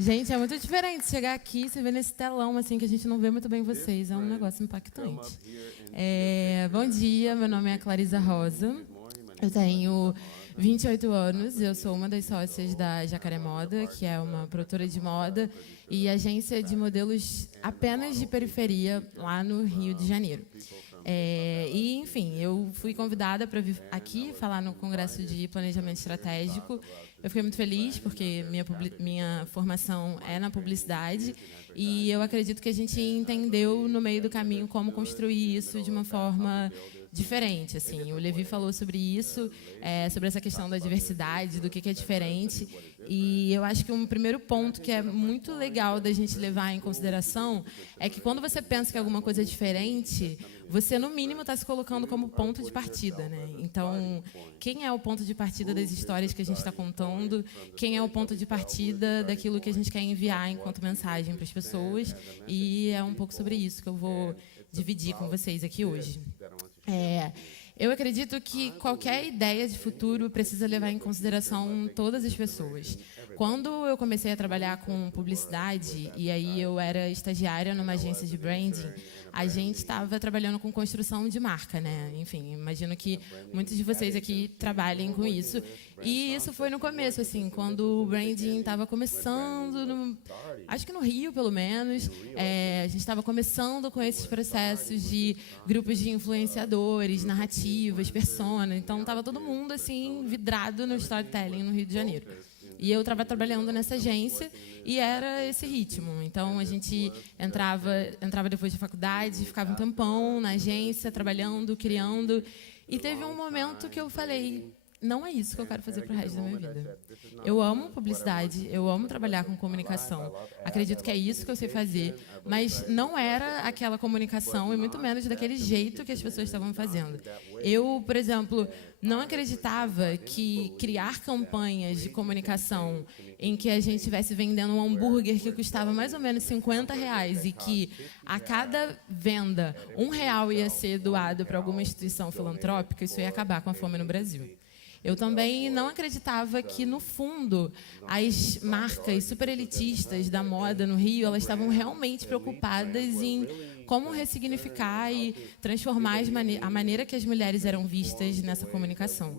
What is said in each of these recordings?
Gente, é muito diferente chegar aqui e você ver nesse telão, assim, que a gente não vê muito bem vocês. É um negócio impactante. Bom dia, meu nome é Clarisa Rosa. Eu tenho 28 anos, eu sou uma das sócias da Jacaré Moda, que é uma produtora de moda e agência de modelos apenas de periferia lá no Rio de Janeiro. Enfim, eu fui convidada para vir aqui falar no Congresso de Planejamento Estratégico. Eu fiquei muito feliz, porque minha formação é na publicidade, e eu acredito que a gente entendeu no meio do caminho como construir isso de uma forma diferente. Assim, o Levi falou sobre isso, sobre essa questão da diversidade, do que é diferente. E eu acho que um primeiro ponto que é muito legal da gente levar em consideração é que quando você pensa que alguma coisa é diferente, você, no mínimo, está se colocando como ponto de partida, né? Então, quem é o ponto de partida das histórias que a gente está contando? Quem é o ponto de partida daquilo que a gente quer enviar enquanto mensagem para as pessoas? E é um pouco sobre isso que eu vou dividir com vocês aqui hoje. Eu acredito que qualquer ideia de futuro precisa levar em consideração todas as pessoas. Quando eu comecei a trabalhar com publicidade, e aí eu era estagiária numa agência de branding, a gente estava trabalhando com construção de marca, né? Enfim, imagino que muitos de vocês aqui trabalhem com isso. E isso foi no começo, assim, quando o branding estava começando, acho que no Rio, pelo menos, a gente estava começando com esses processos de grupos de influenciadores, narrativas, persona. Então, estava todo mundo assim vidrado no storytelling no Rio de Janeiro. E eu estava trabalhando nessa agência e era esse ritmo. Então, a gente entrava depois da faculdade, ficava um tempão na agência, trabalhando, criando. E teve um momento que eu falei, não é isso que eu quero fazer para o resto da minha vida. Eu amo publicidade, eu amo trabalhar com comunicação. Acredito que é isso que eu sei fazer, mas não era aquela comunicação e muito menos daquele jeito que as pessoas estavam fazendo. Eu, por exemplo, não acreditava que criar campanhas de comunicação em que a gente estivesse vendendo um hambúrguer que custava mais ou menos R$50 e que a cada venda R$1 ia ser doado para alguma instituição filantrópica, isso ia acabar com a fome no Brasil. Eu também não acreditava que, no fundo, as marcas super elitistas da moda no Rio, elas estavam realmente preocupadas em como ressignificar e transformar a maneira que as mulheres eram vistas nessa comunicação.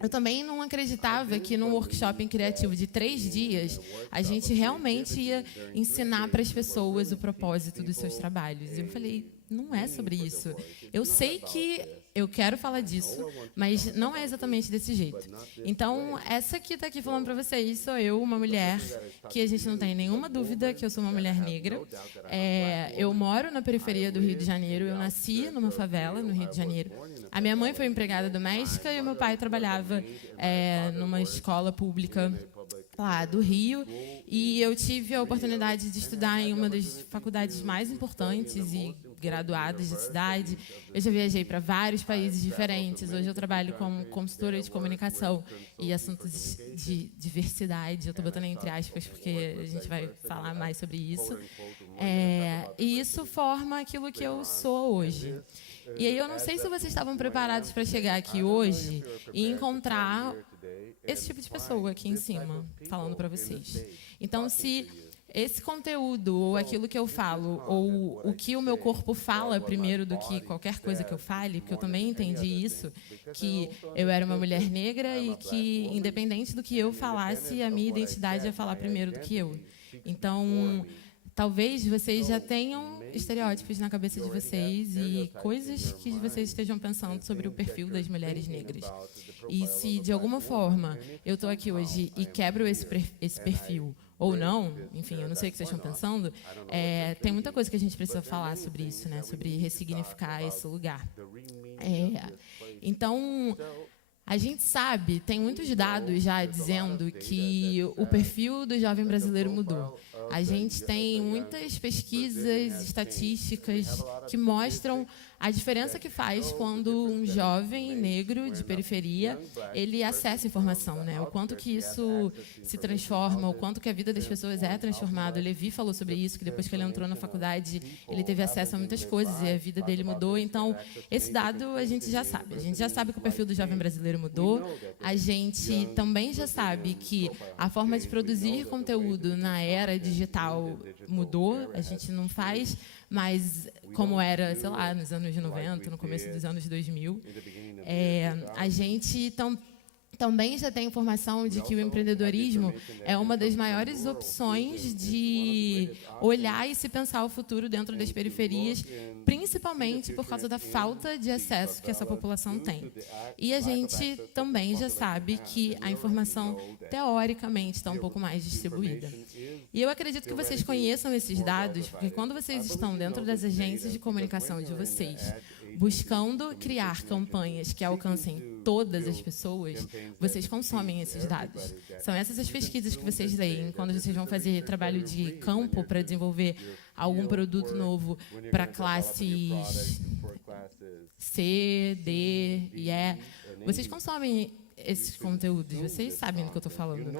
Eu também não acreditava que num workshop criativo de 3 dias a gente realmente ia ensinar para as pessoas o propósito dos seus trabalhos. Eu falei, não é sobre isso. Eu sei que eu quero falar disso, mas não é exatamente desse jeito. Então, essa que está aqui falando para vocês sou eu, uma mulher que a gente não tem nenhuma dúvida que eu sou uma mulher negra. Eu moro na periferia do Rio de Janeiro, eu nasci numa favela no Rio de Janeiro. A minha mãe foi empregada doméstica e o meu pai trabalhava numa escola pública lá do Rio, e eu tive a oportunidade de estudar em uma das faculdades mais importantes e graduadas da cidade. Eu já viajei para vários países diferentes. Hoje eu trabalho como consultora de comunicação e assuntos de diversidade. Eu estou botando entre aspas porque a gente vai falar mais sobre isso. E isso forma aquilo que eu sou hoje. E aí eu não sei se vocês estavam preparados para chegar aqui hoje e encontrar esse tipo de pessoa aqui em cima, falando para vocês. Então, se esse conteúdo, ou aquilo que eu falo, ou o que o meu corpo fala primeiro do que qualquer coisa que eu fale, porque eu também entendi isso, que eu era uma mulher negra e que, independente do que eu falasse, a minha identidade ia falar primeiro do que eu. Então, talvez vocês já tenham estereótipos na cabeça de vocês e coisas que vocês estejam pensando sobre o perfil das mulheres negras. E se, de alguma forma, eu estou aqui hoje e quebro esse perfil, ou não, enfim, eu não sei o que vocês estão pensando, tem muita coisa que a gente precisa falar sobre isso, né? Sobre ressignificar esse lugar. Então, a gente sabe, tem muitos dados já dizendo que o perfil do jovem brasileiro mudou. A gente tem muitas pesquisas estatísticas que mostram a diferença que faz quando um jovem negro de periferia, ele acessa informação, né? O quanto que isso se transforma, o quanto que a vida das pessoas é transformada. O Levi falou sobre isso, que depois que ele entrou na faculdade, ele teve acesso a muitas coisas e a vida dele mudou. Então, esse dado a gente já sabe. A gente já sabe que o perfil do jovem brasileiro mudou. A gente também já sabe que a forma de produzir conteúdo na era digital mudou. A gente não faz mais como era, sei lá, nos anos 90, no começo dos anos 2000. A gente também já tem informação de que o empreendedorismo é uma das maiores opções de olhar e se pensar o futuro dentro das periferias, principalmente por causa da falta de acesso que essa população tem. E a gente também já sabe que a informação, teoricamente, está um pouco mais distribuída. E eu acredito que vocês conheçam esses dados, porque quando vocês estão dentro das agências de comunicação de vocês, buscando criar campanhas que alcancem todas as pessoas, vocês consomem esses dados. São essas as pesquisas que vocês leem quando vocês vão fazer trabalho de campo para desenvolver algum produto novo para classes C, D e E. Vocês consomem esses conteúdos, vocês sabem do que eu estou falando.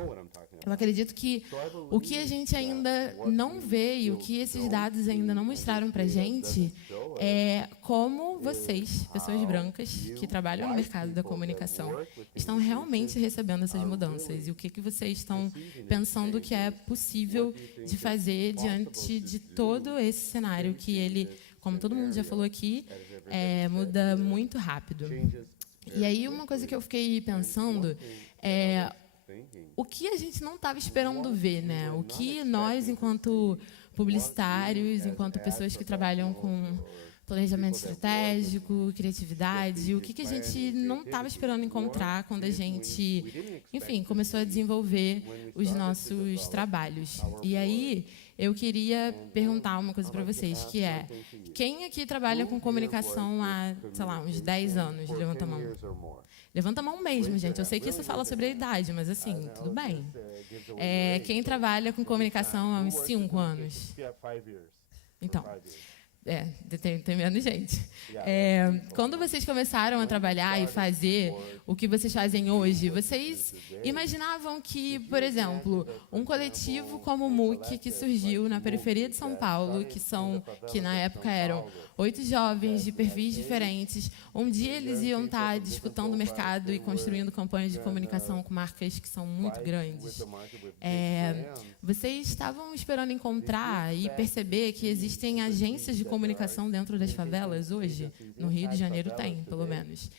Eu acredito que o que a gente ainda não vê e o que esses dados ainda não mostraram para a gente é como vocês, pessoas brancas que trabalham no mercado da comunicação, estão realmente recebendo essas mudanças e o que vocês estão pensando que é possível de fazer diante de todo esse cenário que ele, como todo mundo já falou aqui, muda muito rápido. E aí, uma coisa que eu fiquei pensando é o que a gente não estava esperando ver, né? O que nós, enquanto publicitários, enquanto pessoas que trabalham com planejamento estratégico, criatividade, o que a gente não estava esperando encontrar quando a gente, enfim, começou a desenvolver os nossos trabalhos. E aí, eu queria perguntar uma coisa para vocês, que é, quem aqui trabalha com comunicação há, sei lá, uns 10 anos? Levanta a mão. Levanta a mão mesmo, gente. Eu sei que isso fala sobre a idade, mas, assim, tudo bem. Quem trabalha com comunicação há uns 5 anos? Então... tem menos gente. Quando vocês começaram a trabalhar e fazer o que vocês fazem hoje, vocês imaginavam que, por exemplo, um coletivo como o MOOC, que surgiu na periferia de São Paulo, que na época eram 8 jovens de perfis diferentes, um dia eles iam estar disputando o mercado e construindo campanhas de comunicação com marcas que são muito grandes. Vocês estavam esperando encontrar e perceber que existem agências de comunicação dentro das favelas hoje? No Rio de Janeiro tem, pelo menos.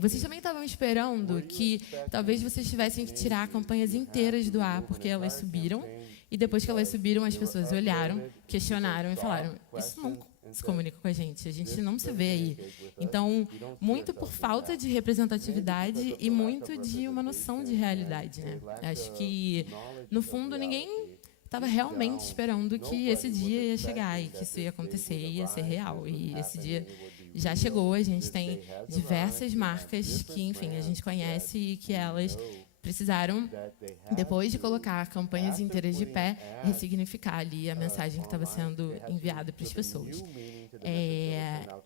Vocês também estavam esperando que talvez vocês tivessem que tirar campanhas inteiras do ar porque elas subiram, e depois que elas subiram, as pessoas olharam, questionaram e falaram, isso não se comunica com a gente não se vê aí. Então, muito por falta de representatividade e muito de uma noção de realidade, né? Acho que, no fundo, ninguém estava realmente esperando que esse dia ia chegar e que isso ia acontecer e ia ser real. E esse dia já chegou, a gente tem diversas marcas que, enfim, a gente conhece e que elas precisaram, depois de colocar campanhas inteiras de pé, ressignificar ali a mensagem que estava sendo enviada para as pessoas.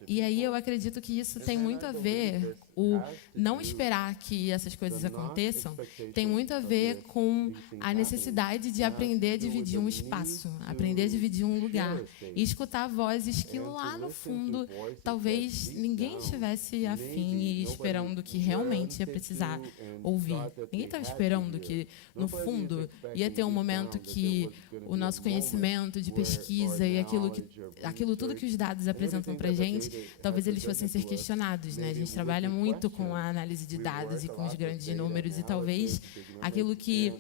E aí eu acredito que isso tem muito a ver, o não esperar que essas coisas aconteçam, tem muito a ver com a necessidade de aprender a dividir um espaço, aprender a dividir um lugar, e escutar vozes que lá no fundo talvez ninguém estivesse afim e esperando que realmente ia precisar ouvir. Ninguém estava esperando que, no fundo, ia ter um momento que o nosso conhecimento de pesquisa e aquilo tudo que os dados apresentam para a gente, talvez eles fossem ser questionados, né? A gente trabalha muito com a análise de dados e com os grandes números, e talvez aquilo que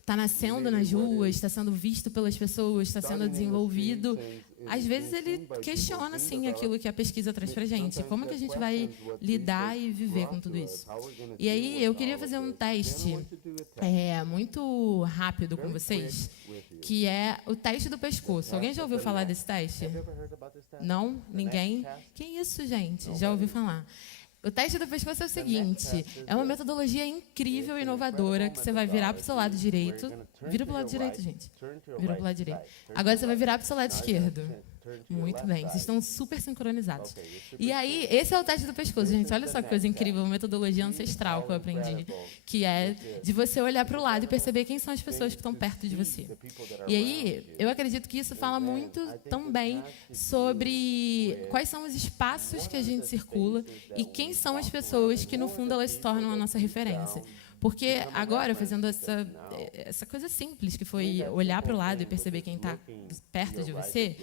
está nascendo nas ruas, está sendo visto pelas pessoas, está sendo desenvolvido, às vezes ele questiona, sim, aquilo que a pesquisa traz para a gente. Como é que a gente vai lidar e viver com tudo isso? E aí, eu queria fazer um teste muito rápido com vocês, que é o teste do pescoço. Alguém já ouviu falar desse teste? Não? Ninguém? Que isso, gente? Já ouviu falar? O teste do pescoço é o seguinte, é uma metodologia incrível e inovadora que você vai virar para o seu lado direito. Vira para o lado direito, gente. Vira para o lado direito. Agora você vai virar para o seu lado esquerdo. Muito bem, vocês estão super sincronizados. E aí, esse é o teste do pescoço, gente. Olha só que coisa incrível, uma metodologia ancestral que eu aprendi, que é de você olhar para o lado e perceber quem são as pessoas que estão perto de você. E aí, eu acredito que isso fala muito também sobre quais são os espaços que a gente circula e quem são as pessoas que, no fundo, elas se tornam a nossa referência. Porque agora, fazendo essa coisa simples, que foi olhar para o lado e perceber quem está perto de você,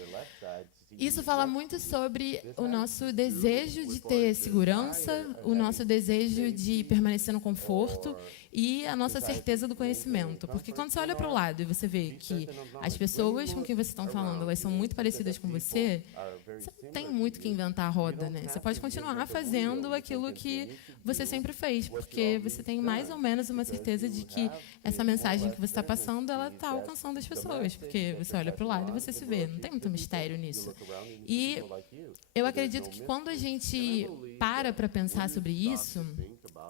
isso fala muito sobre o nosso desejo de ter segurança, o nosso desejo de permanecer no conforto e a nossa certeza do conhecimento. Porque quando você olha para o lado e você vê que as pessoas com quem você está falando, elas são muito parecidas com você, você não tem muito que inventar a roda, né? Você pode continuar fazendo aquilo que você sempre fez, porque você tem mais ou menos uma certeza de que essa mensagem que você está passando, ela está alcançando as pessoas, porque você olha para o lado e você se vê. Não tem muito mistério nisso. E eu acredito que quando a gente para pensar sobre isso,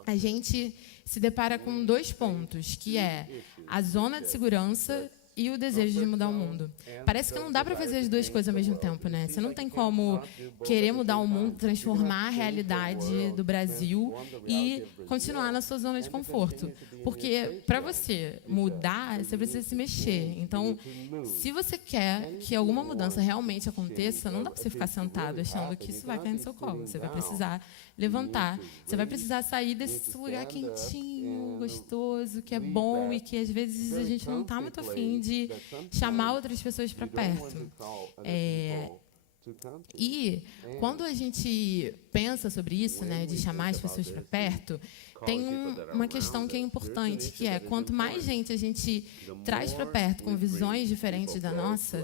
a gente se depara com 2 pontos, que é a zona de segurança e o desejo de mudar o mundo. Parece que não dá para fazer as 2 coisas ao mesmo tempo, né? Você não tem como querer mudar o mundo, transformar a realidade do Brasil e continuar na sua zona de conforto. Porque para você mudar, você precisa se mexer. Então, se você quer que alguma mudança realmente aconteça, não dá para você ficar sentado achando que isso vai cair no seu colo. Você vai precisar levantar, você vai precisar sair desse lugar quentinho, gostoso, que é bom e que às vezes a gente não está muito afim de chamar outras pessoas para perto. E quando a gente pensa sobre isso, né, de chamar as pessoas para perto, tem uma questão que é importante, que é quanto mais gente a gente traz para perto com visões diferentes da nossa,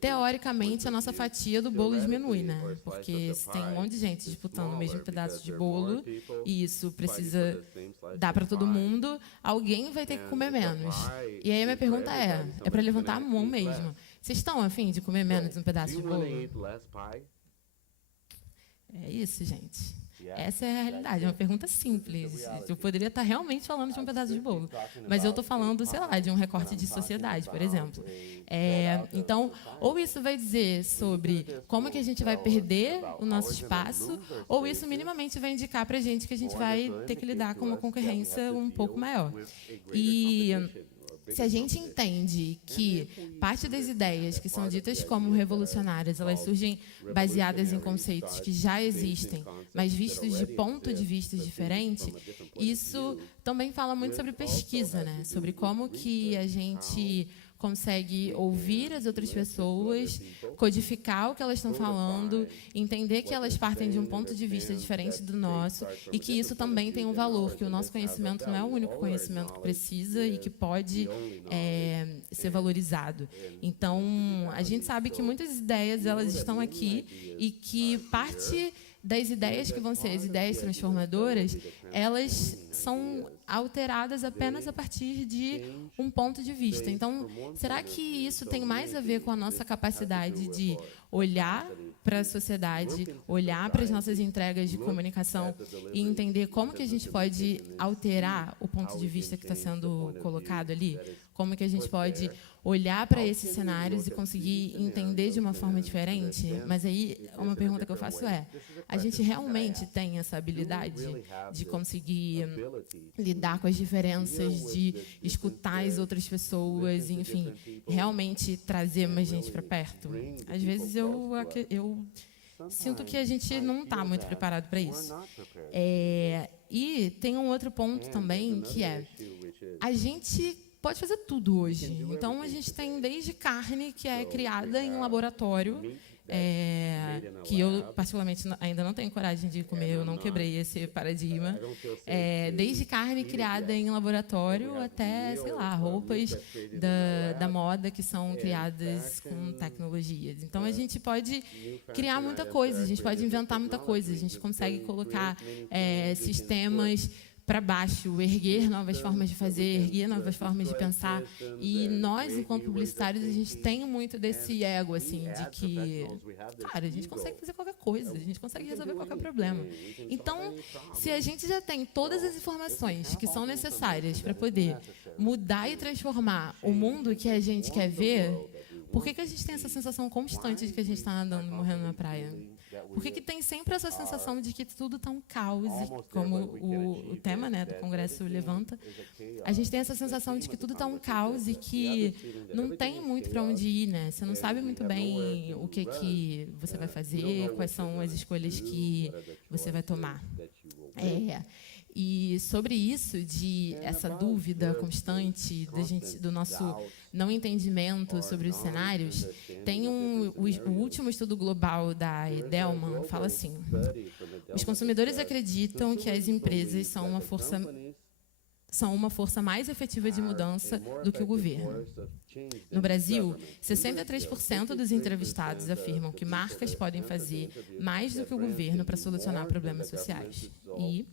teoricamente a nossa fatia do bolo diminui, né? Porque se tem um monte de gente disputando o mesmo pedaço de bolo e isso precisa dar para todo mundo, alguém vai ter que comer menos. E aí a minha pergunta é para levantar a mão mesmo. Vocês estão a fim de comer menos um pedaço de bolo? É isso, gente. Essa é a realidade, é uma pergunta simples. Eu poderia estar realmente falando de um pedaço de bolo, mas eu estou falando, sei lá, de um recorte de sociedade, por exemplo. Então, ou isso vai dizer sobre como que a gente vai perder o nosso espaço, ou isso minimamente vai indicar para a gente que a gente vai ter que lidar com uma concorrência um pouco maior. E se a gente entende que parte das ideias que são ditas como revolucionárias, elas surgem baseadas em conceitos que já existem, mas vistos de ponto de vista diferente, isso também fala muito sobre pesquisa, né? Sobre como que a gente consegue ouvir as outras pessoas, codificar o que elas estão falando, entender que elas partem de um ponto de vista diferente do nosso e que isso também tem um valor, que o nosso conhecimento não é o único conhecimento que precisa e que pode ser valorizado. Então, a gente sabe que muitas ideias elas estão aqui e que parte das ideias que vão ser as ideias transformadoras, elas são alteradas apenas a partir de um ponto de vista. Então, será que isso tem mais a ver com a nossa capacidade de olhar para a sociedade, olhar para as nossas entregas de comunicação e entender como que a gente pode alterar o ponto de vista que está sendo colocado ali? Como que a gente pode olhar para esses cenários e conseguir entender de uma forma diferente? Mas aí, uma pergunta que eu faço é, a gente realmente tem essa habilidade de conseguir lidar com as diferenças, de escutar as outras pessoas, enfim, realmente trazer mais gente para perto? Às vezes eu sinto que a gente não está muito preparado para isso. E tem um outro ponto também, que é, a gente pode fazer tudo hoje. Então, a gente tem desde carne que é criada em laboratório, que eu, particularmente, ainda não tenho coragem de comer, eu não quebrei esse paradigma. Desde carne criada em laboratório até, sei lá, roupas da moda que são criadas com tecnologias. Então, a gente pode criar muita coisa, a gente pode inventar muita coisa, a gente consegue colocar sistemas para baixo, erguer novas formas de fazer, erguer novas formas de pensar. E nós, enquanto publicitários, a gente tem muito desse ego, assim, de que, cara, a gente consegue fazer qualquer coisa, a gente consegue resolver qualquer problema. Então, se a gente já tem todas as informações que são necessárias para poder mudar e transformar o mundo que a gente quer ver, Por que a gente tem essa sensação constante de que a gente está nadando e morrendo na praia? Por que tem sempre essa sensação de que tudo está um caos, como o tema, né, do Congresso levanta? A gente tem essa sensação de que tudo está um caos e que não tem muito para onde ir, né? Você não sabe muito bem o que você vai fazer, quais são as escolhas que você vai tomar. E sobre isso, de essa dúvida constante do nosso não entendimento sobre os cenários, tem o último estudo global da Edelman fala assim: os consumidores acreditam que as empresas são uma força mais efetiva de mudança do que o governo. No Brasil, 63% dos entrevistados afirmam que marcas podem fazer mais do que o governo para solucionar problemas sociais. E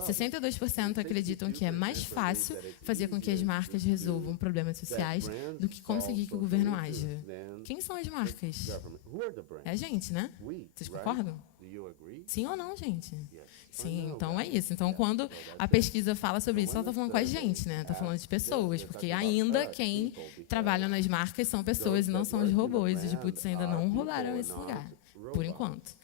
62% acreditam que é mais fácil fazer com que as marcas resolvam problemas sociais do que conseguir que o governo haja. Quem são as marcas? É a gente, né? Vocês concordam? Sim ou não, gente? Sim, então é isso. Então, quando a pesquisa fala sobre isso, ela está falando com a gente, né? Está falando de pessoas, porque ainda quem trabalha nas marcas são pessoas e não são os robôs. Os bots ainda não roubaram esse lugar, por enquanto.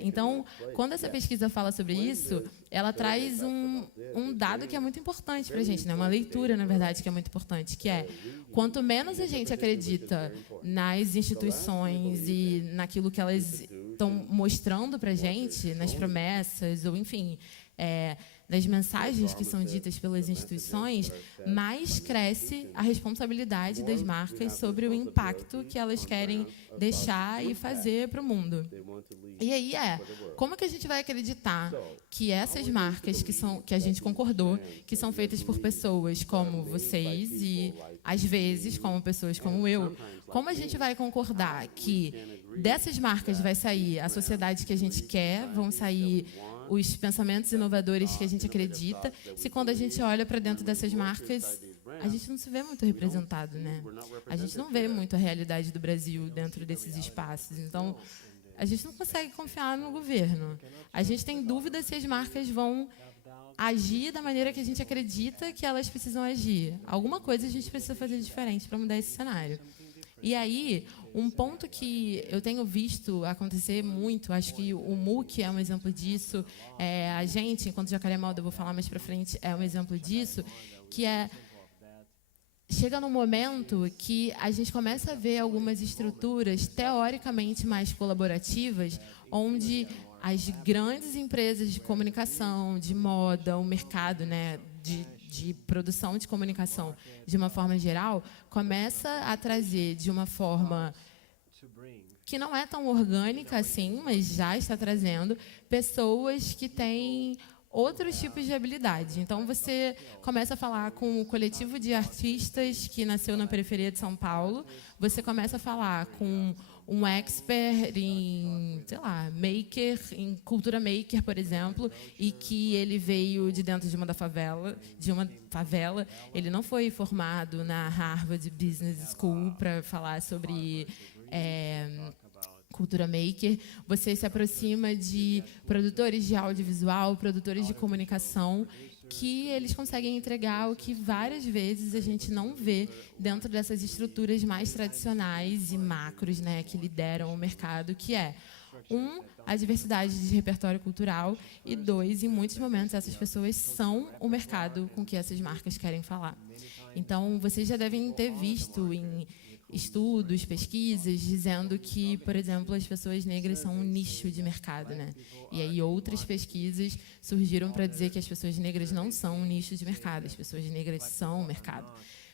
Então, quando essa pesquisa fala sobre isso, ela traz um dado que é muito importante para a gente, né? Uma leitura, na verdade, que é muito importante, que é: quanto menos a gente acredita nas instituições e naquilo que elas estão mostrando para a gente, nas promessas, ou enfim, das mensagens que são ditas pelas instituições, mais cresce a responsabilidade das marcas sobre o impacto que elas querem deixar e fazer para o mundo. E aí como que a gente vai acreditar que essas marcas que a gente concordou, que são feitas por pessoas como vocês e, às vezes, como pessoas como eu, como a gente vai concordar que dessas marcas vai sair a sociedade que a gente quer, vão sair os pensamentos inovadores que a gente acredita, se quando a gente olha para dentro dessas marcas, a gente não se vê muito representado, né? A gente não vê muito a realidade do Brasil dentro desses espaços. Então, a gente não consegue confiar no governo. A gente tem dúvida se as marcas vão agir da maneira que a gente acredita que elas precisam agir. Alguma coisa a gente precisa fazer diferente para mudar esse cenário. E aí, um ponto que eu tenho visto acontecer muito, acho que o MOOC é um exemplo disso, a gente, enquanto Jacaré Malda, eu vou falar mais para frente, é um exemplo disso, que chega num momento que a gente começa a ver algumas estruturas teoricamente mais colaborativas, onde as grandes empresas de comunicação, de moda, o mercado, né, de produção de comunicação, de uma forma geral, começa a trazer de uma forma que não é tão orgânica assim, mas já está trazendo pessoas que têm outros tipos de habilidade. Então, você começa a falar com o coletivo de artistas que nasceu na periferia de São Paulo, você começa a falar com um expert em, sei lá, em cultura maker, por exemplo, e que ele veio de dentro de uma favela. Ele não foi formado na Harvard Business School para falar sobre cultura maker. Você se aproxima de produtores de audiovisual, produtores de comunicação, que eles conseguem entregar o que várias vezes a gente não vê dentro dessas estruturas mais tradicionais e macros, né, que lideram o mercado, que é, a diversidade de repertório cultural, e 2, em muitos momentos, essas pessoas são o mercado com que essas marcas querem falar. Então, vocês já devem ter visto em estudos, pesquisas, dizendo que, por exemplo, as pessoas negras são um nicho de mercado, né? E aí outras pesquisas surgiram para dizer que as pessoas negras não são um nicho de mercado, as pessoas negras são o mercado.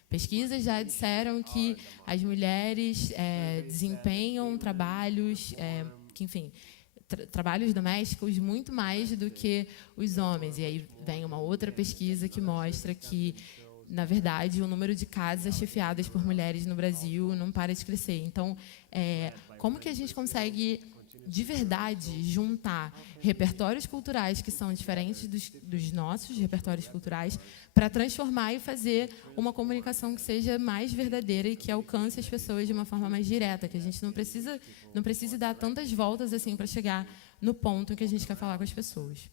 Pesquisas já disseram que as mulheres desempenham trabalhos, trabalhos domésticos muito mais do que os homens. E aí vem uma outra pesquisa que mostra que, na verdade, o número de casas chefiadas por mulheres no Brasil não para de crescer. Então, como que a gente consegue, de verdade, juntar repertórios culturais que são diferentes dos nossos repertórios culturais para transformar e fazer uma comunicação que seja mais verdadeira e que alcance as pessoas de uma forma mais direta, que a gente não precise dar tantas voltas assim para chegar no ponto em que a gente quer falar com as pessoas.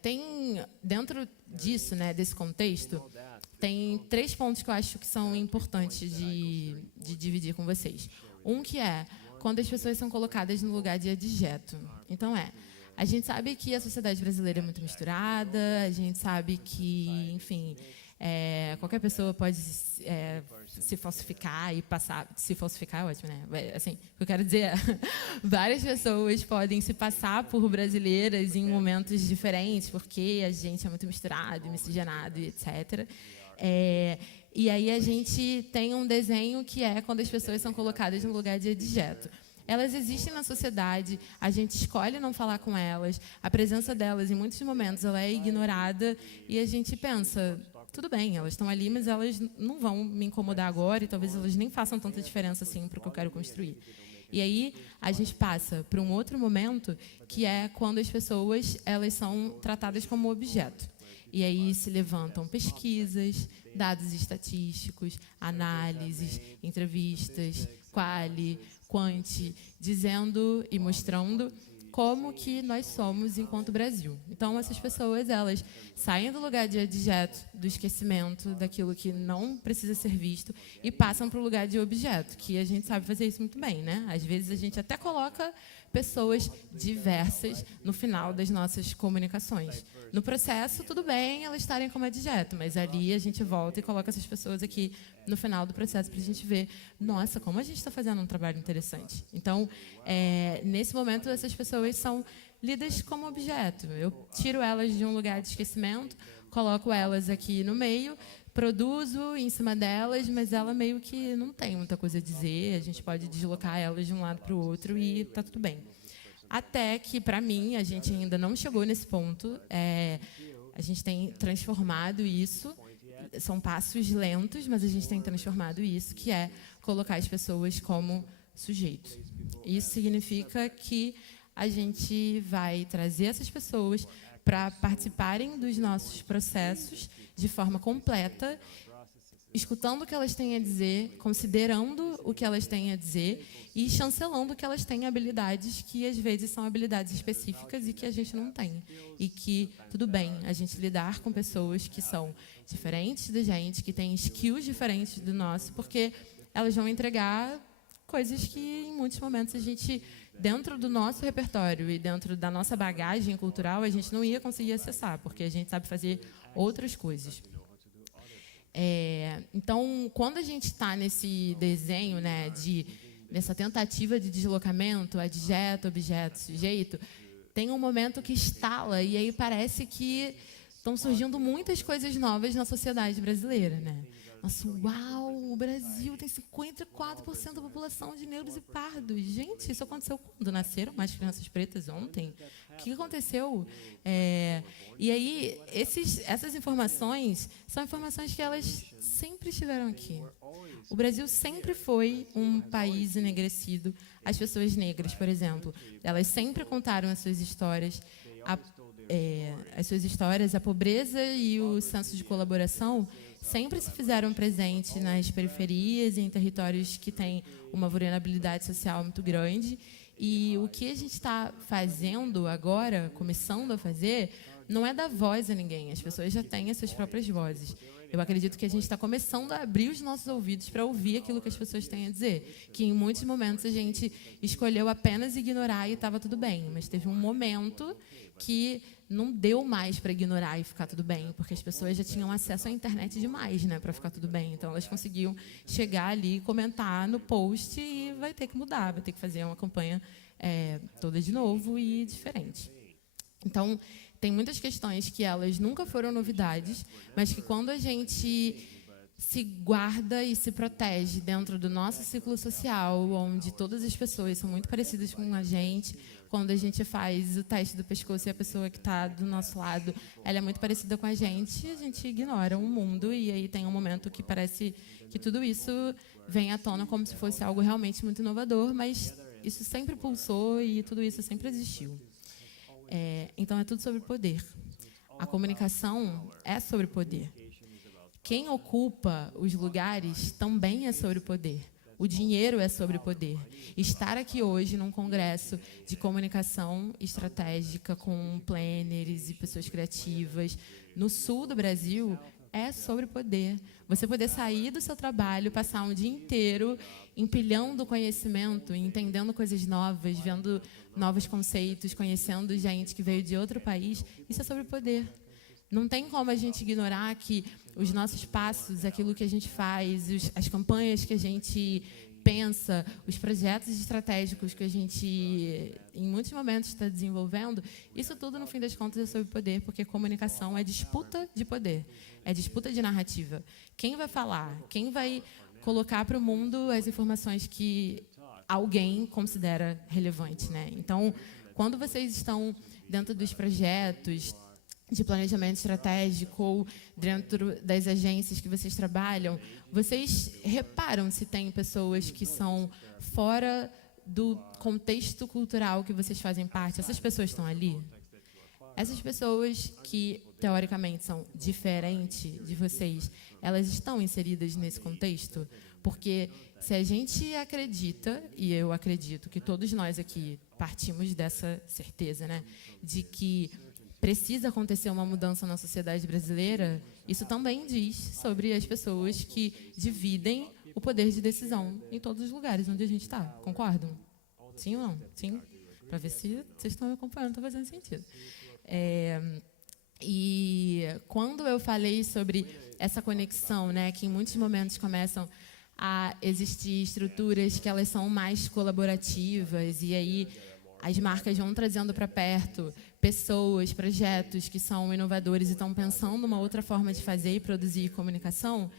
Tem, dentro disso, né, desse contexto, tem 3 pontos que eu acho que são importantes de dividir com vocês. Um que é quando as pessoas são colocadas no lugar de adjeto. Então, a gente sabe que a sociedade brasileira é muito misturada, a gente sabe que, enfim, qualquer pessoa pode se falsificar e passar... Se falsificar é ótimo, né? Assim, o que eu quero dizer é várias pessoas podem se passar por brasileiras em momentos diferentes, porque a gente é muito misturado, miscigenado e etc. E aí a gente tem um desenho que é quando as pessoas são colocadas no lugar de adjeto. Elas existem na sociedade, a gente escolhe não falar com elas, a presença delas, em muitos momentos, ela é ignorada e a gente pensa, tudo bem, elas estão ali, mas elas não vão me incomodar agora e talvez elas nem façam tanta diferença assim para o que eu quero construir. E aí a gente passa para um outro momento, que é quando as pessoas elas são tratadas como objeto. E aí se levantam pesquisas, dados estatísticos, análises, entrevistas, quali, quanti, dizendo e mostrando como que nós somos enquanto Brasil. Então, essas pessoas, elas saem do lugar de adjeto, do esquecimento, daquilo que não precisa ser visto, e passam para o lugar de objeto, que a gente sabe fazer isso muito bem, né? Às vezes, a gente até coloca pessoas diversas no final das nossas comunicações. No processo, tudo bem elas estarem como adjeto, mas ali a gente volta e coloca essas pessoas aqui no final do processo para a gente ver, nossa, como a gente está fazendo um trabalho interessante. Então, nesse momento, essas pessoas são lidas como objeto. Eu tiro elas de um lugar de esquecimento, coloco elas aqui no meio, produzo em cima delas, mas ela meio que não tem muita coisa a dizer, a gente pode deslocar elas de um lado para o outro e está tudo bem. Até que, para mim, a gente ainda não chegou nesse ponto, a gente tem transformado isso, são passos lentos, mas a gente tem transformado isso, que é colocar as pessoas como sujeito. Isso significa que a gente vai trazer essas pessoas para participarem dos nossos processos de forma completa, escutando o que elas têm a dizer, considerando o que elas têm a dizer e chancelando que elas têm habilidades que, às vezes, são habilidades específicas e que a gente não tem. E que, tudo bem, a gente lidar com pessoas que são diferentes da gente, que têm skills diferentes do nosso, porque elas vão entregar coisas que, em muitos momentos, a gente, dentro do nosso repertório e dentro da nossa bagagem cultural, a gente não ia conseguir acessar, porque a gente sabe fazer outras coisas. Então, quando a gente está nesse desenho, né, nessa tentativa de deslocamento, adjeto, objeto, sujeito, tem um momento que estala e aí parece que estão surgindo muitas coisas novas na sociedade brasileira, né? Nossa, uau, o Brasil tem 54% da população de negros e pardos. Gente, isso aconteceu quando? Nasceram mais crianças pretas ontem? O que aconteceu? E aí, essas informações são informações que elas sempre estiveram aqui. O Brasil sempre foi um país enegrecido. As pessoas negras, por exemplo, elas sempre contaram as suas histórias, a pobreza e o senso de colaboração sempre se fizeram presente nas periferias e em territórios que têm uma vulnerabilidade social muito grande. E o que a gente está fazendo agora, começando a fazer, não é dar voz a ninguém. As pessoas já têm as suas próprias vozes. Eu acredito que a gente está começando a abrir os nossos ouvidos para ouvir aquilo que as pessoas têm a dizer. Que, em muitos momentos, a gente escolheu apenas ignorar e estava tudo bem. Mas teve um momento que não deu mais para ignorar e ficar tudo bem, porque as pessoas já tinham acesso à internet demais, né, para ficar tudo bem. Então, elas conseguiam chegar ali, comentar no post e vai ter que mudar, vai ter que fazer uma campanha toda de novo e diferente. Então, tem muitas questões que elas nunca foram novidades, mas que quando a gente se guarda e se protege dentro do nosso ciclo social, onde todas as pessoas são muito parecidas com a gente, quando a gente faz o teste do pescoço e a pessoa que está do nosso lado, ela é muito parecida com a gente ignora o mundo e aí tem um momento que parece que tudo isso vem à tona como se fosse algo realmente muito inovador, mas isso sempre pulsou e tudo isso sempre existiu. Então, é tudo sobre poder. A comunicação é sobre poder. Quem ocupa os lugares também é sobre poder. O dinheiro é sobre poder. Estar aqui hoje num congresso de comunicação estratégica com planners e pessoas criativas no sul do Brasil é sobre poder. Você poder sair do seu trabalho, passar um dia inteiro empilhando conhecimento, entendendo coisas novas, vendo novos conceitos, conhecendo gente que veio de outro país, isso é sobre poder. Não tem como a gente ignorar que os nossos passos, aquilo que a gente faz, as campanhas que a gente pensa, os projetos estratégicos que a gente, em muitos momentos, está desenvolvendo, isso tudo, no fim das contas, é sobre poder, porque comunicação é disputa de poder, é disputa de narrativa. Quem vai falar? Quem vai colocar para o mundo as informações que alguém considera relevante, né? Então, quando vocês estão dentro dos projetos de planejamento estratégico ou dentro das agências que vocês trabalham, vocês reparam se tem pessoas que são fora do contexto cultural que vocês fazem parte? Essas pessoas estão ali? Essas pessoas que, teoricamente, são diferentes de vocês, elas estão inseridas nesse contexto? Porque se a gente acredita, e eu acredito que todos nós aqui partimos dessa certeza, né, de que precisa acontecer uma mudança na sociedade brasileira, isso também diz sobre as pessoas que dividem o poder de decisão em todos os lugares onde a gente está. Concordam? Sim ou não? Sim? Para ver se vocês estão me acompanhando, está fazendo sentido. E quando eu falei sobre essa conexão, né, que em muitos momentos começam a existir estruturas que elas são mais colaborativas, e aí as marcas vão trazendo para perto pessoas, projetos que são inovadores e estão pensando uma outra forma de fazer e produzir comunicação,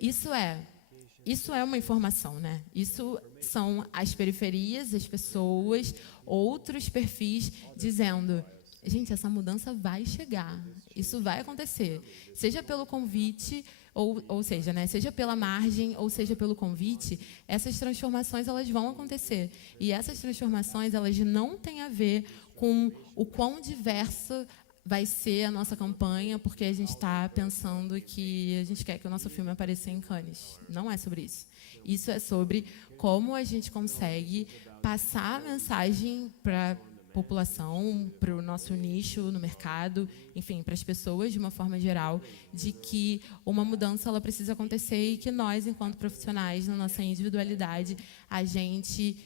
isso é uma informação, né? Isso são as periferias, as pessoas, outros perfis dizendo: gente, essa mudança vai chegar, isso vai acontecer, seja pelo convite, ou seja, né, seja pela margem, ou seja pelo convite, essas transformações elas vão acontecer. E essas transformações elas não têm a ver com o quão diversa vai ser a nossa campanha, porque a gente está pensando que a gente quer que o nosso filme apareça em Cannes. Não é sobre isso. Isso é sobre como a gente consegue passar a mensagem para população, para o nosso nicho no mercado, enfim, para as pessoas de uma forma geral, de que uma mudança ela precisa acontecer e que nós, enquanto profissionais, na nossa individualidade, a gente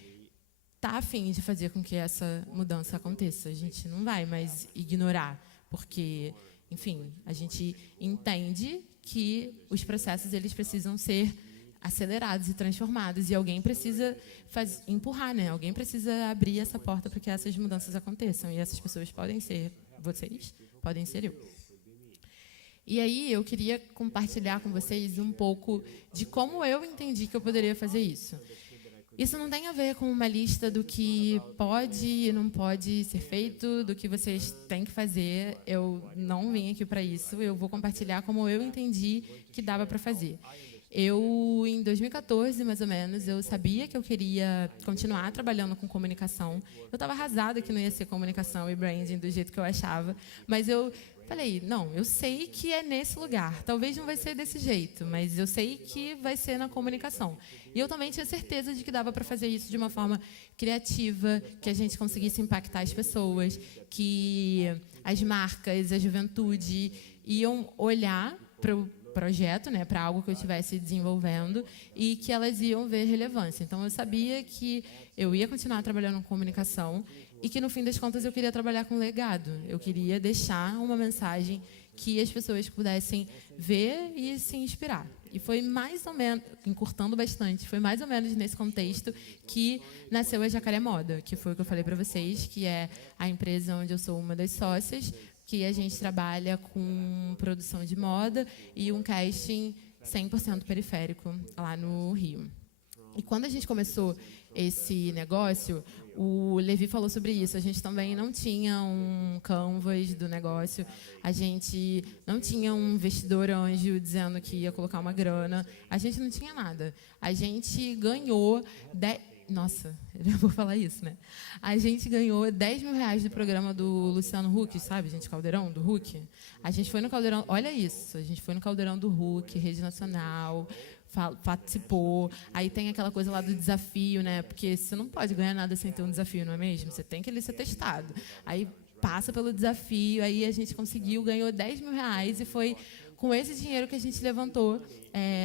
está a fim de fazer com que essa mudança aconteça. A gente não vai mais ignorar, porque, enfim, a gente entende que os processos eles precisam ser acelerados e transformados, e alguém precisa empurrar, né? Alguém precisa abrir essa porta para que essas mudanças aconteçam, e essas pessoas podem ser vocês, podem ser eu. E aí eu queria compartilhar com vocês um pouco de como eu entendi que eu poderia fazer isso. Isso não tem a ver com uma lista do que pode e não pode ser feito, do que vocês têm que fazer. Eu não vim aqui para isso, eu vou compartilhar como eu entendi que dava para fazer. Em 2014, mais ou menos, eu sabia que eu queria continuar trabalhando com comunicação. Eu estava arrasada que não ia ser comunicação e branding do jeito que eu achava, mas eu falei, não, eu sei que é nesse lugar. Talvez não vai ser desse jeito, mas eu sei que vai ser na comunicação. E eu também tinha certeza de que dava para fazer isso de uma forma criativa, que a gente conseguisse impactar as pessoas, que as marcas, a juventude iam olhar para o projeto, né, para algo que eu estivesse desenvolvendo, e que elas iam ver relevância. Então, eu sabia que eu ia continuar trabalhando com comunicação e que, no fim das contas, eu queria trabalhar com legado. Eu queria deixar uma mensagem que as pessoas pudessem ver e se inspirar. E foi mais ou menos, encurtando bastante, foi mais ou menos nesse contexto que nasceu a Jacaré Moda, que foi o que eu falei para vocês, que é a empresa onde eu sou uma das sócias, que a gente trabalha com produção de moda e um casting 100% periférico lá no Rio. E quando a gente começou esse negócio, o Levi falou sobre isso. A gente também não tinha um canvas do negócio, a gente não tinha um investidor anjo dizendo que ia colocar uma grana, a gente não tinha nada. A gente ganhou... Nossa, eu vou falar isso, né? A gente ganhou 10 mil reais do programa do Luciano Huck, sabe, gente? Caldeirão do Huck. A gente foi no Caldeirão... Olha isso, a gente foi no Caldeirão do Huck, Rede Nacional, participou. Aí tem aquela coisa lá do desafio, né? Porque você não pode ganhar nada sem ter um desafio, não é mesmo? Você tem que ali ser testado. Aí passa pelo desafio, aí a gente conseguiu, ganhou 10 mil reais e foi com esse dinheiro que a gente levantou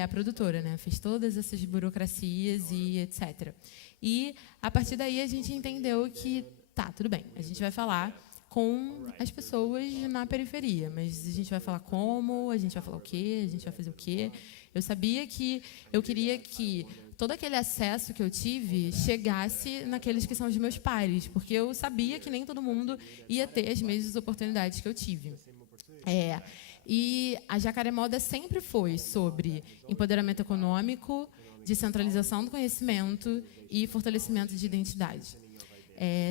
a produtora, né? Fez todas essas burocracias e etc. E, a partir daí, a gente entendeu que, tá, tudo bem, a gente vai falar com as pessoas na periferia, mas a gente vai falar como, a gente vai falar o quê, a gente vai fazer o quê. Eu sabia que eu queria que todo aquele acesso que eu tive chegasse naqueles que são os meus pares, porque eu sabia que nem todo mundo ia ter as mesmas oportunidades que eu tive. E a Jacaré Moda sempre foi sobre empoderamento econômico, descentralização do conhecimento e fortalecimento de identidade.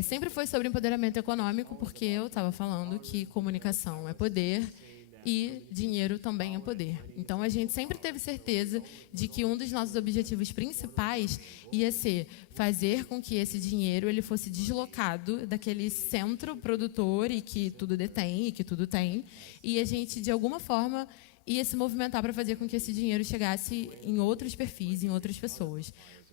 Sempre foi sobre empoderamento econômico, porque eu estava falando que comunicação é poder e dinheiro também é poder. Então, a gente sempre teve certeza de que um dos nossos objetivos principais ia ser fazer com que esse dinheiro ele fosse deslocado daquele centro produtor e que tudo detém e que tudo tem, e a gente, de alguma forma, ia se movimentar para fazer com que esse dinheiro chegasse em outros perfis, em outras pessoas.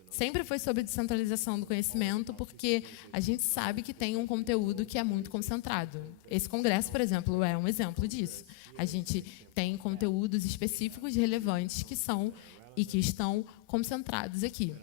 Sempre foi sobre descentralização do conhecimento, porque a gente sabe que tem um conteúdo que é muito concentrado. Esse congresso, por exemplo, é um exemplo disso. A gente tem conteúdos específicos relevantes que são e que estão concentrados aqui.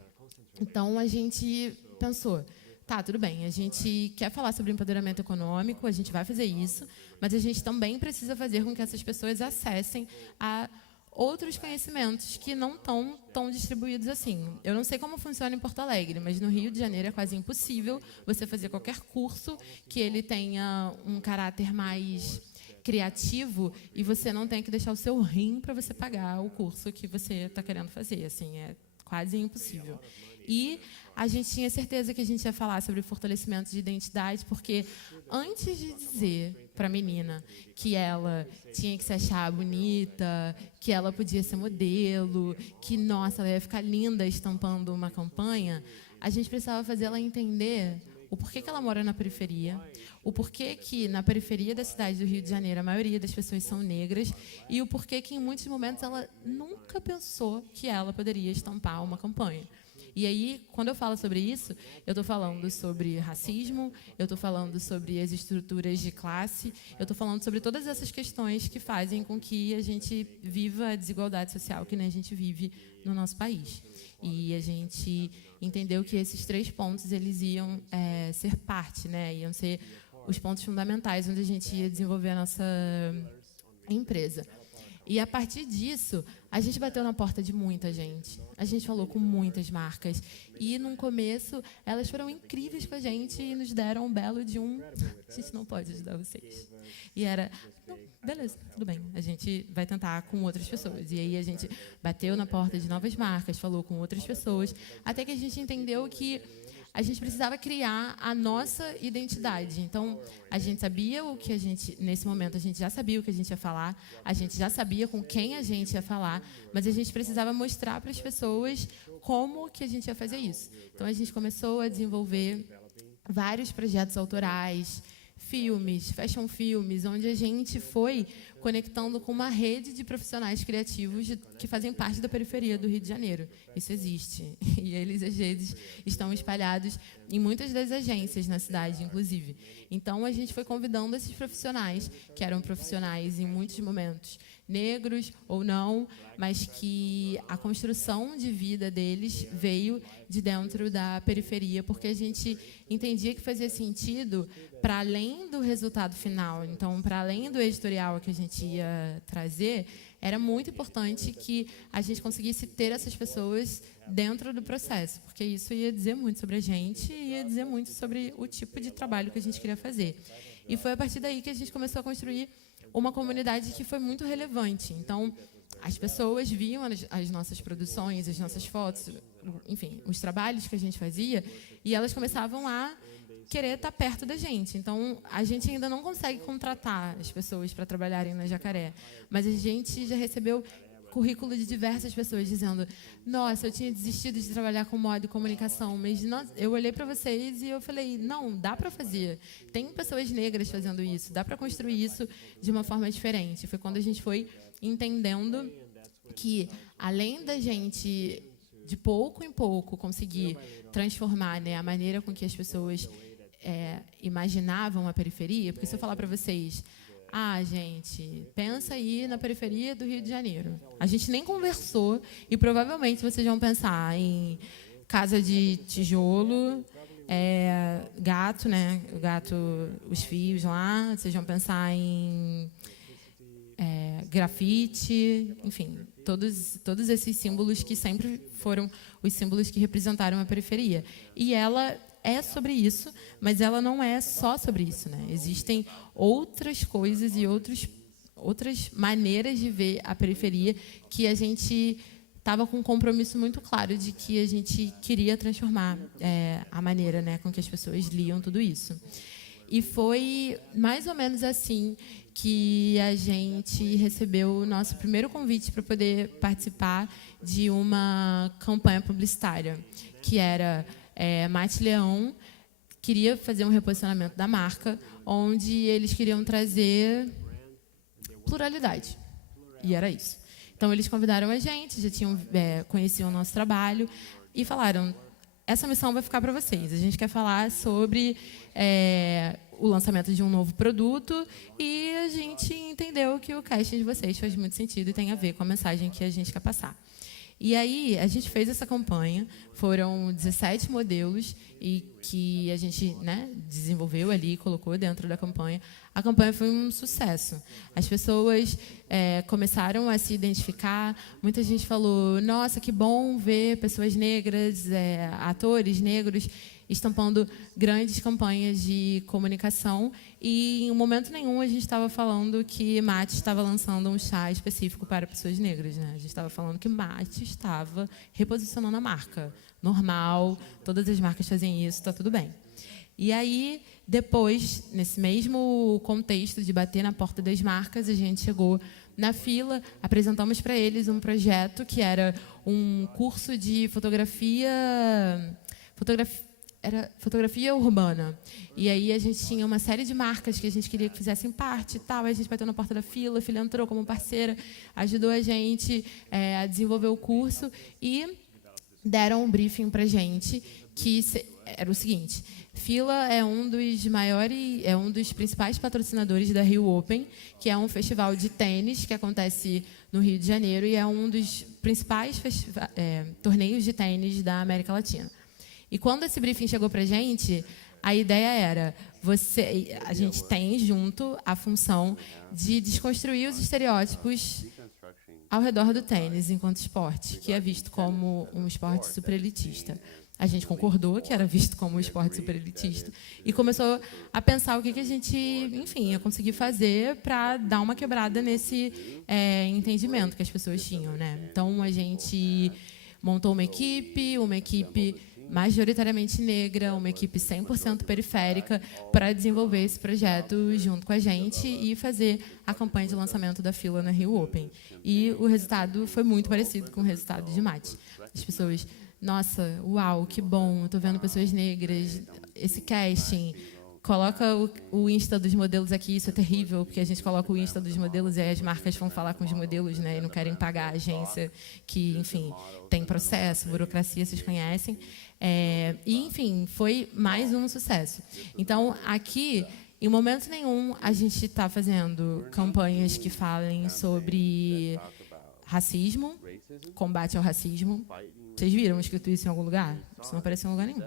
Então, a gente pensou, tá, tudo bem, a gente quer falar sobre empoderamento econômico, a gente vai fazer isso, mas a gente também precisa fazer com que essas pessoas acessem a outros conhecimentos que não estão tão distribuídos assim. Eu não sei como funciona em Porto Alegre, mas no Rio de Janeiro é quase impossível você fazer qualquer curso que ele tenha um caráter mais criativo e você não tenha que deixar o seu rim para você pagar o curso que você está querendo fazer. Assim, é quase impossível. E a gente tinha certeza que a gente ia falar sobre fortalecimento de identidade, porque antes de dizer para a menina que ela tinha que se achar bonita, que ela podia ser modelo, que, nossa, ela ia ficar linda estampando uma campanha, a gente precisava fazer ela entender o porquê que ela mora na periferia, o porquê que na periferia da cidade do Rio de Janeiro a maioria das pessoas são negras e o porquê que em muitos momentos ela nunca pensou que ela poderia estampar uma campanha. E aí, quando eu falo sobre isso, eu estou falando sobre racismo, eu estou falando sobre as estruturas de classe, eu estou falando sobre todas essas questões que fazem com que a gente viva a desigualdade social que a gente vive no nosso país. E a gente entendeu que esses 3 pontos eles iam ser parte, né? Iam ser os pontos fundamentais onde a gente ia desenvolver a nossa empresa. E, a partir disso, a gente bateu na porta de muita gente. A gente falou com muitas marcas. E, no começo, elas foram incríveis com a gente e nos deram um belo de a gente não pode ajudar vocês. E era, não, beleza, tudo bem, a gente vai tentar com outras pessoas. E aí a gente bateu na porta de novas marcas, falou com outras pessoas, até que a gente entendeu que a gente precisava criar a nossa identidade. Então, a gente sabia o que a gente... Nesse momento, a gente já sabia o que a gente ia falar, a gente já sabia com quem a gente ia falar, mas a gente precisava mostrar para as pessoas como que a gente ia fazer isso. Então, a gente começou a desenvolver vários projetos autorais, filmes, fashion filmes, onde a gente foi conectando com uma rede de profissionais criativos que fazem parte da periferia do Rio de Janeiro. Isso existe. E eles, às vezes, estão espalhados em muitas das agências na cidade, inclusive. Então, a gente foi convidando esses profissionais, que eram profissionais, em muitos momentos, negros ou não, mas que a construção de vida deles veio de dentro da periferia, porque a gente entendia que fazia sentido para além do resultado final. Então, para além do editorial que a gente ia trazer, era muito importante que a gente conseguisse ter essas pessoas dentro do processo, porque isso ia dizer muito sobre a gente e ia dizer muito sobre o tipo de trabalho que a gente queria fazer. E foi a partir daí que a gente começou a construir uma comunidade que foi muito relevante. Então, as pessoas viam as nossas produções, as nossas fotos, enfim, os trabalhos que a gente fazia, e elas começavam a querer estar perto da gente. Então, a gente ainda não consegue contratar as pessoas para trabalharem na Jacaré, mas a gente já recebeu currículo de diversas pessoas dizendo: nossa, eu tinha desistido de trabalhar com moda e comunicação, mas eu olhei para vocês e eu falei, não, dá para fazer. Tem pessoas negras fazendo isso, dá para construir isso de uma forma diferente. Foi quando a gente foi entendendo que, além da gente, de pouco em pouco, conseguir transformar, né, a maneira com que as pessoas imaginavam a periferia, porque se eu falar para vocês, Ah, gente, pensa aí na periferia do Rio de Janeiro. A gente nem conversou e provavelmente vocês vão pensar em casa de tijolo, gato, né? O gato, os fios lá. Vocês vão pensar em grafite, enfim, todos esses símbolos que sempre foram os símbolos que representaram a periferia. E ela é sobre isso, mas ela não é só sobre isso, né? Existem outras coisas e outras maneiras de ver a periferia que a gente estava com um compromisso muito claro de que a gente queria transformar a maneira, né, com que as pessoas liam tudo isso. E foi mais ou menos assim que a gente recebeu o nosso primeiro convite para poder participar de uma campanha publicitária, que era Mate Leão queria fazer um reposicionamento da marca, onde eles queriam trazer pluralidade. E era isso. Então, eles convidaram a gente, já conheciam o nosso trabalho, e falaram, essa missão vai ficar para vocês. A gente quer falar sobre o lançamento de um novo produto e a gente entendeu que o casting de vocês faz muito sentido e tem a ver com a mensagem que a gente quer passar. E aí, a gente fez essa campanha, foram 17 modelos e que a gente, né, desenvolveu ali, colocou dentro da campanha. A campanha foi um sucesso. As pessoas começaram a se identificar, muita gente falou, nossa, que bom ver pessoas negras, atores negros, estampando grandes campanhas de comunicação e, em um momento nenhum, a gente estava falando que Mate estava lançando um chá específico para pessoas negras, né? A gente estava falando que Mate estava reposicionando a marca. Normal, todas as marcas fazem isso, está tudo bem. E aí, depois, nesse mesmo contexto de bater na porta das marcas, a gente chegou na fila, apresentamos para eles um projeto que era um curso de fotografia urbana. E aí a gente tinha uma série de marcas que a gente queria que fizessem parte e tal. Aí a gente bateu na porta da fila, a fila entrou como parceira, ajudou a gente a desenvolver o curso e deram um briefing para a gente que era o seguinte: Fila é um dos principais patrocinadores da Rio Open, que é um festival de tênis que acontece no Rio de Janeiro e é um dos principais torneios de tênis da América Latina. E quando esse briefing chegou para a gente era: a gente tem junto a função de desconstruir os estereótipos ao redor do tênis enquanto esporte, que é visto como um esporte superelitista. A gente concordou que era visto como um esporte superelitista e começou a pensar o que a gente, enfim, ia conseguir fazer para dar uma quebrada nesse entendimento que as pessoas tinham, né? Então, a gente montou uma equipe majoritariamente negra, uma equipe 100% periférica, para desenvolver esse projeto junto com a gente e fazer a campanha de lançamento da Fila na Rio Open. E o resultado foi muito parecido com o resultado de Mate. As pessoas, nossa, uau, que bom, estou vendo pessoas negras, esse casting, coloca o Insta dos modelos aqui, isso é terrível, porque a gente coloca o Insta dos modelos e aí as marcas vão falar com os modelos, né, e não querem pagar a agência, que, enfim, tem processo, burocracia, vocês conhecem. E, enfim, foi mais um sucesso. Então, aqui, em momento nenhum, a gente está fazendo campanhas que falem sobre racismo, combate ao racismo. Vocês viram escrito isso em algum lugar? Isso não apareceu em lugar nenhum.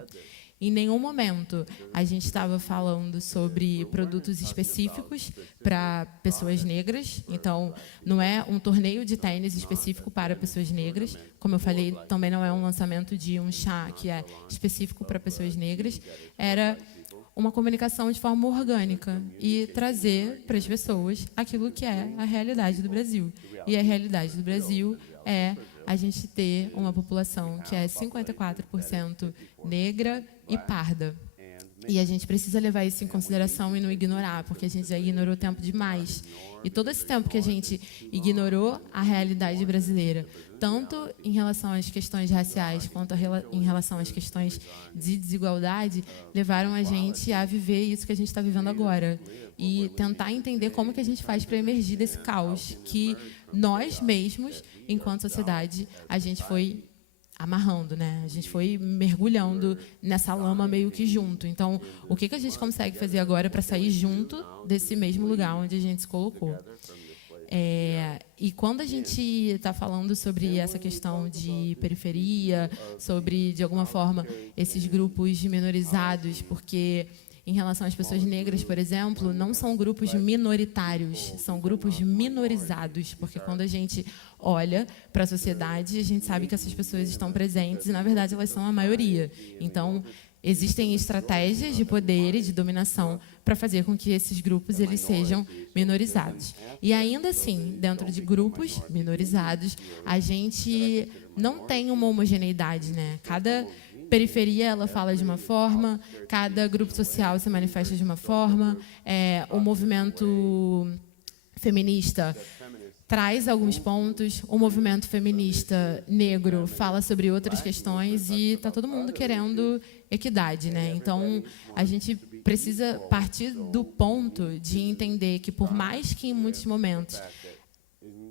Em nenhum momento a gente estava falando sobre produtos específicos para pessoas negras. Então, não é um torneio de tênis específico para pessoas negras. Como eu falei, também não é um lançamento de um chá que é específico para pessoas negras. Era uma comunicação de forma orgânica e trazer para as pessoas aquilo que é a realidade do Brasil. E a realidade do Brasil é a gente ter uma população que é 54% negra e parda. E a gente precisa levar isso em consideração e não ignorar, porque a gente já ignorou tempo demais. E todo esse tempo que a gente ignorou a realidade brasileira, tanto em relação às questões raciais quanto em relação às questões de desigualdade, levaram a gente a viver isso que a gente está vivendo agora. E tentar entender como que a gente faz para emergir desse caos que nós mesmos, enquanto sociedade, a gente foi amarrando, né? A gente foi mergulhando nessa lama meio que junto. Então, o que a gente consegue fazer agora para sair junto desse mesmo lugar onde a gente se colocou? E quando a gente está falando sobre essa questão de periferia, sobre, de alguma forma, esses grupos minorizados, porque em relação às pessoas negras, por exemplo, não são grupos minoritários, são grupos minorizados, porque quando a gente olha para a sociedade, a gente sabe que essas pessoas estão presentes e, na verdade, elas são a maioria. Então, existem estratégias de poder e de dominação para fazer com que esses grupos eles sejam minorizados. E, ainda assim, dentro de grupos minorizados, a gente não tem uma homogeneidade, né? Cada periferia ela fala de uma forma, cada grupo social se manifesta de uma forma, o movimento feminista traz alguns pontos, o movimento feminista negro fala sobre outras questões e está todo mundo querendo equidade, né? Então, a gente precisa partir do ponto de entender que, por mais que em muitos momentos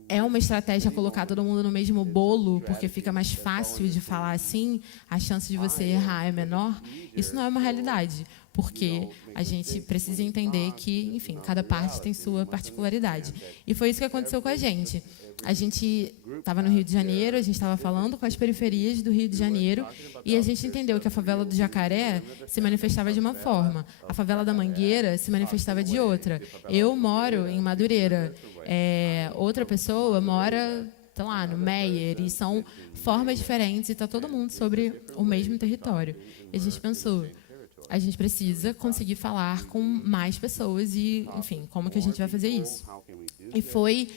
é uma estratégia colocar todo mundo no mesmo bolo, porque fica mais fácil de falar assim, a chance de você errar é menor, isso não é uma realidade, porque a gente precisa entender que, enfim, cada parte tem sua particularidade. E foi isso que aconteceu com a gente. A gente estava no Rio de Janeiro, a gente estava falando com as periferias do Rio de Janeiro e a gente entendeu que a favela do Jacaré se manifestava de uma forma, a favela da Mangueira se manifestava de outra. Eu moro em Madureira, outra pessoa mora, sei lá, no Meier, e são formas diferentes e está todo mundo sobre o mesmo território. E a gente pensou, a gente precisa conseguir falar com mais pessoas e, enfim, como que a gente vai fazer isso? E foi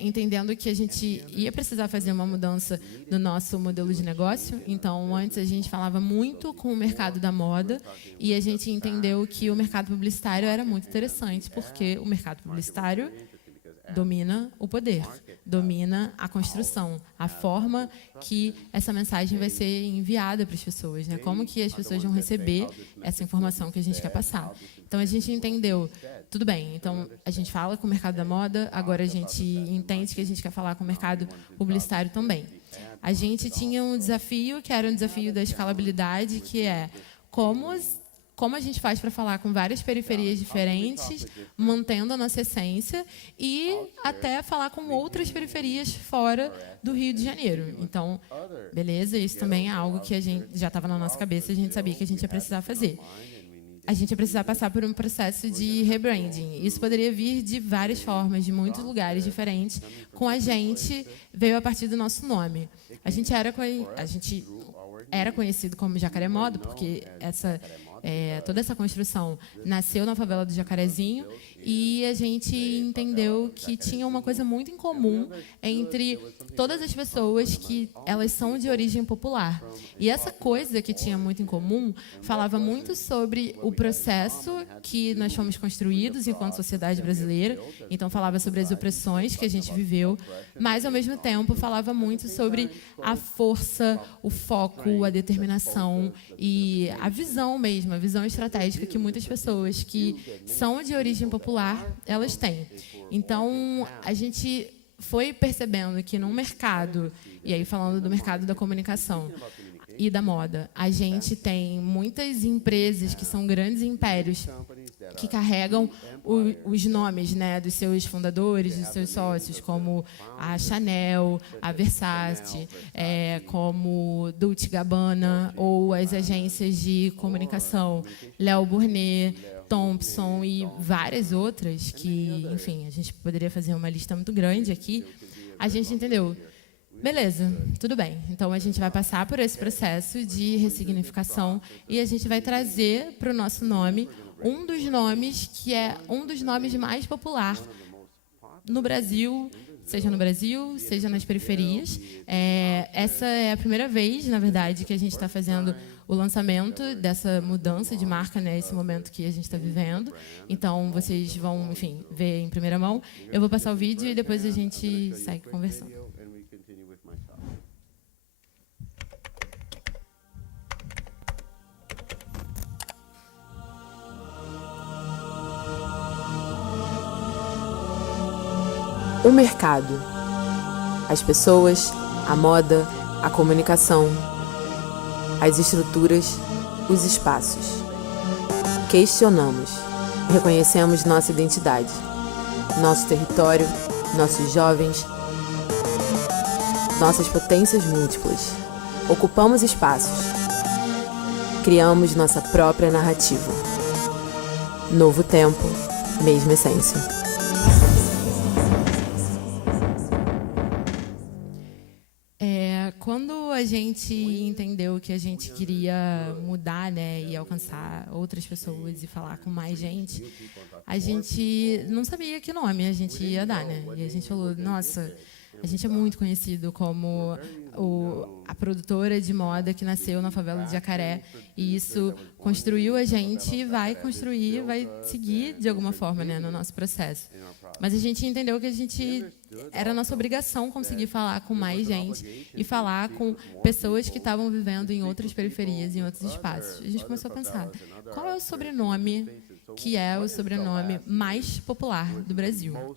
entendendo que a gente ia precisar fazer uma mudança no nosso modelo de negócio. Então, antes a gente falava muito com o mercado da moda e a gente entendeu que o mercado publicitário era muito interessante, porque o mercado publicitário domina o poder, domina a construção, a forma que essa mensagem vai ser enviada para as pessoas, né? Como que as pessoas vão receber essa informação que a gente quer passar. Então, a gente entendeu, tudo bem, então a gente fala com o mercado da moda, agora a gente entende que a gente quer falar com o mercado publicitário também. A gente tinha um desafio, que era um desafio da escalabilidade, que é como a gente faz para falar com várias periferias diferentes, mantendo a nossa essência, e até falar com outras periferias fora do Rio de Janeiro. Então, beleza, isso também é algo que a gente já estava na nossa cabeça, a gente sabia que a gente ia precisar fazer. A gente ia precisar passar por um processo de rebranding. Isso poderia vir de várias formas, de muitos lugares diferentes. Com a gente, veio a partir do nosso nome. A gente era conhecido como Jacaré Moda, porque toda essa construção nasceu na favela do Jacarezinho e a gente entendeu que tinha uma coisa muito em comum entre todas as pessoas, que elas são de origem popular. E essa coisa que tinha muito em comum falava muito sobre o processo que nós fomos construídos enquanto sociedade brasileira, então falava sobre as opressões que a gente viveu, mas, ao mesmo tempo, falava muito sobre a força, o foco, a determinação e a visão mesmo, a visão estratégica que muitas pessoas que são de origem popular, elas têm. Então, a gente foi percebendo que num mercado, e aí falando do mercado da comunicação e da moda, a gente tem muitas empresas que são grandes impérios que carregam os nomes, né, dos seus fundadores, dos seus sócios, como a Chanel, a Versace, como Dolce & Gabbana, ou as agências de comunicação, Léo Burnett, Thompson e várias outras que, enfim, a gente poderia fazer uma lista muito grande aqui. A gente entendeu, beleza, tudo bem. Então, a gente vai passar por esse processo de ressignificação e a gente vai trazer para o nosso nome um dos nomes que é um dos nomes mais popular no Brasil, seja nas periferias. Essa é a primeira vez, na verdade, que a gente está fazendo o lançamento dessa mudança de marca, né, esse momento que a gente está vivendo. Então, vocês vão, enfim, ver em primeira mão. Eu vou passar o vídeo e depois a gente segue conversando. O mercado, as pessoas, a moda, a comunicação, as estruturas, os espaços. Questionamos, reconhecemos nossa identidade, nosso território, nossos jovens, nossas potências múltiplas. Ocupamos espaços. Criamos nossa própria narrativa. Novo tempo, mesma essência. Quando a gente entendeu que a gente queria mudar, né, e alcançar outras pessoas e falar com mais gente, a gente não sabia que nome a gente ia dar, né? E a gente falou, nossa, a gente é muito conhecido como a produtora de moda que nasceu na favela de Jacaré, e isso construiu a gente, vai construir, vai seguir de alguma forma, né, no nosso processo. Mas a gente entendeu que era nossa obrigação conseguir falar com mais gente e falar com pessoas que estavam vivendo em outras periferias, em outros espaços. A gente começou a pensar, qual é o sobrenome que é o sobrenome mais popular do Brasil?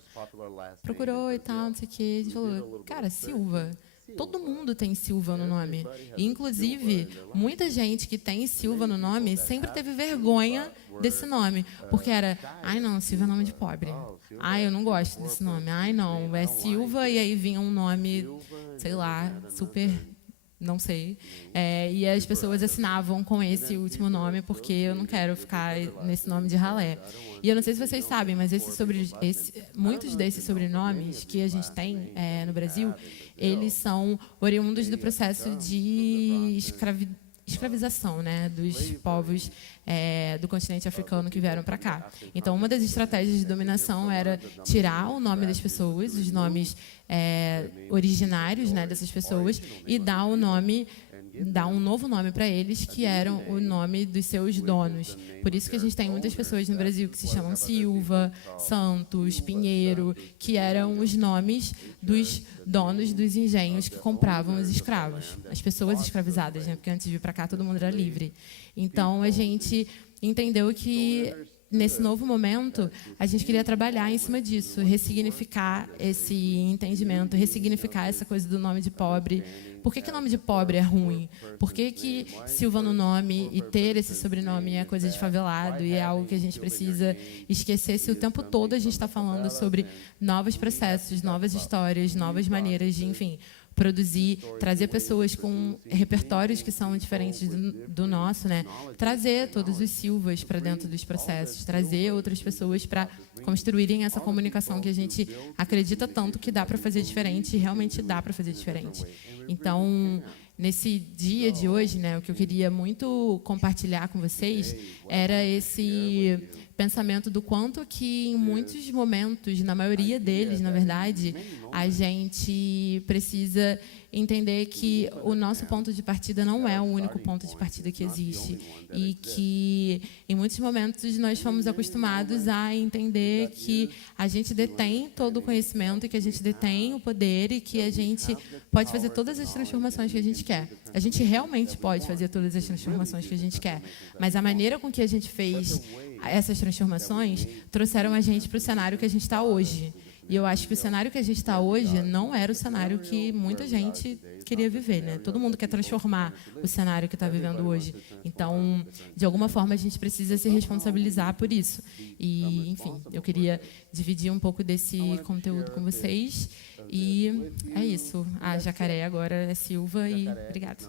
Procurou e tal, não sei o quê. A gente falou, cara, Silva. Todo mundo tem Silva no nome. E, inclusive, muita gente que tem Silva no nome sempre teve vergonha desse nome. Porque era, ai não, Silva é nome de pobre. Ai, eu não gosto desse nome. Ai não, é Silva, e aí vinha um nome, sei lá, super... não sei. E as pessoas assinavam com esse último nome, porque eu não quero ficar nesse nome de ralé. E eu não sei se vocês sabem, mas muitos desses sobrenomes que a gente tem no Brasil, eles são oriundos do processo de escravização, né, dos povos do continente africano que vieram para cá. Então, uma das estratégias de dominação era tirar o nome das pessoas, os nomes originários, né, dessas pessoas, e dar um novo nome para eles, que eram o nome dos seus donos. Por isso que a gente tem muitas pessoas no Brasil que se chamam Silva, Santos, Pinheiro, que eram os nomes dos donos dos engenhos que compravam os escravos, as pessoas escravizadas, né? Porque antes de vir para cá todo mundo era livre. Então a gente entendeu que nesse novo momento a gente queria trabalhar em cima disso, ressignificar esse entendimento, ressignificar essa coisa do nome de pobre. Por que o nome de pobre é ruim? Por que Silva no nome e ter esse sobrenome é coisa de favelado e é algo que a gente precisa esquecer se o tempo todo a gente está falando sobre novos processos, novas histórias, novas maneiras de, enfim, produzir, trazer pessoas com repertórios que são diferentes do nosso, né? Trazer todos os Silvas para dentro dos processos, trazer outras pessoas para construírem essa comunicação que a gente acredita tanto que dá para fazer diferente, e realmente dá para fazer diferente. Então, nesse dia de hoje, né, o que eu queria muito compartilhar com vocês era esse pensamento do quanto que, em muitos momentos, na maioria deles, na verdade, a gente precisa entender que o nosso ponto de partida não é o único ponto de partida que existe, e que, em muitos momentos, nós fomos acostumados a entender que a gente detém todo o conhecimento, e que a gente detém o poder, e que a gente pode fazer todas as transformações que a gente quer. A gente realmente pode fazer todas as transformações que a gente quer, mas a maneira com que a gente fez essas transformações trouxeram a gente para o cenário que a gente está hoje. E eu acho que o cenário que a gente está hoje não era o cenário que muita gente queria viver, né? Todo mundo quer transformar o cenário que está vivendo hoje. Então, de alguma forma, a gente precisa se responsabilizar por isso. E, enfim, eu queria dividir um pouco desse conteúdo com vocês. E é isso. A Jacaré agora é Silva, e obrigada.